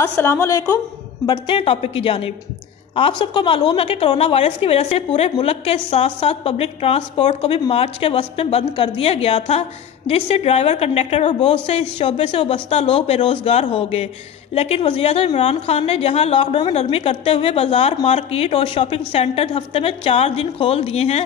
अस्सलामुअलैकुम। बढ़ते हैं टॉपिक की जानिब। आप सबको मालूम है कि कोरोना वायरस की वजह से पूरे मुल्क के साथ साथ पब्लिक ट्रांसपोर्ट को भी मार्च के वक्त में बंद कर दिया गया था, जिससे ड्राइवर, कंडक्टर और बहुत से इस शोबे से वाबस्ता लोग बेरोजगार हो गए। लेकिन वज़ीर-ए-आज़म इमरान खान ने जहां लॉकडाउन में नरमी करते हुए बाजार, मार्केट और शॉपिंग सेंटर हफ्ते में 4 दिन खोल दिए हैं,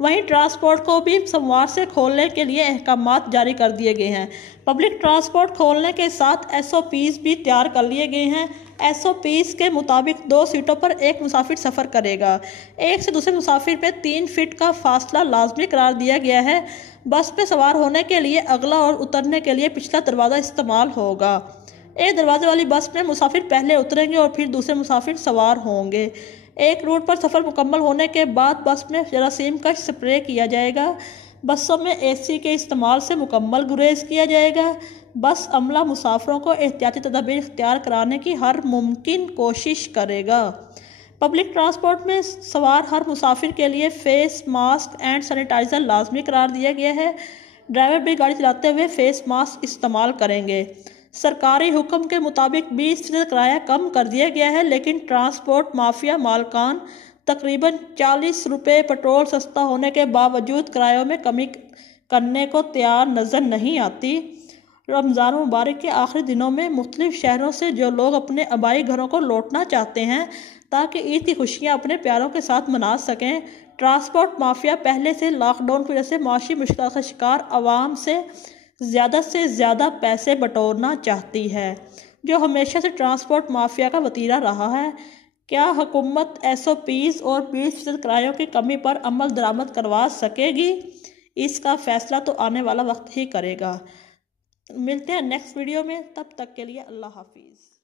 वहीं ट्रांसपोर्ट को भी सोमवार से खोलने के लिए अहकामात जारी कर दिए गए हैं। पब्लिक ट्रांसपोर्ट खोलने के साथ SOPs भी तैयार कर लिए गए हैं। SOPs के मुताबिक 2 सीटों पर एक मुसाफिर सफ़र करेगा। एक से दूसरे मुसाफिर पे 3 फीट का फासला लाजमी करार दिया गया है। बस पे सवार होने के लिए अगला और उतरने के लिए पिछला दरवाज़ा इस्तेमाल होगा। एक दरवाजे वाली बस में मुसाफिर पहले उतरेंगे और फिर दूसरे मुसाफिर सवार होंगे। एक रूट पर सफ़र मुकम्मल होने के बाद बस में जरासीम का स्प्रे किया जाएगा। बसों में AC के इस्तेमाल से मुकम्मल गुरेज किया जाएगा। बस अमला मुसाफिरों को एहतियाती तदबीर इख्तियार कराने की हर मुमकिन कोशिश करेगा। पब्लिक ट्रांसपोर्ट में सवार हर मुसाफिर के लिए फेस मास्क एंड सैनिटाइज़र लाजमी करार दिया गया है। ड्राइवर भी गाड़ी चलाते हुए फेस मास्क इस्तेमाल करेंगे। सरकारी हुक्म के मुताबिक 20% किराया कम कर दिया गया है, लेकिन ट्रांसपोर्ट माफिया मालकान तकरीबन 40 रुपये पेट्रोल सस्ता होने के बावजूद किरायों में कमी करने को तैयार नज़र नहीं आती। रमज़ान मुबारक के आखिरी दिनों में मुख्तलिफ शहरों से जो लोग अपने आबाई घरों को लौटना चाहते हैं ताकि ईद की खुशियाँ अपने प्यारों के साथ मना सकें, ट्रांसपोर्ट माफिया पहले से लॉकडाउन की वजह से माशी मुश्किल का शिकार आवाम से ज़्यादा पैसे बटोरना चाहती है, जो हमेशा से ट्रांसपोर्ट माफिया का वतीरा रहा है। क्या हुकूमत SOPs और 20% किरायों की कमी पर अमल दरामद करवा सकेगी? इसका फैसला तो आने वाला वक्त ही करेगा। मिलते हैं नेक्स्ट वीडियो में, तब तक के लिए अल्लाह हाफिज़।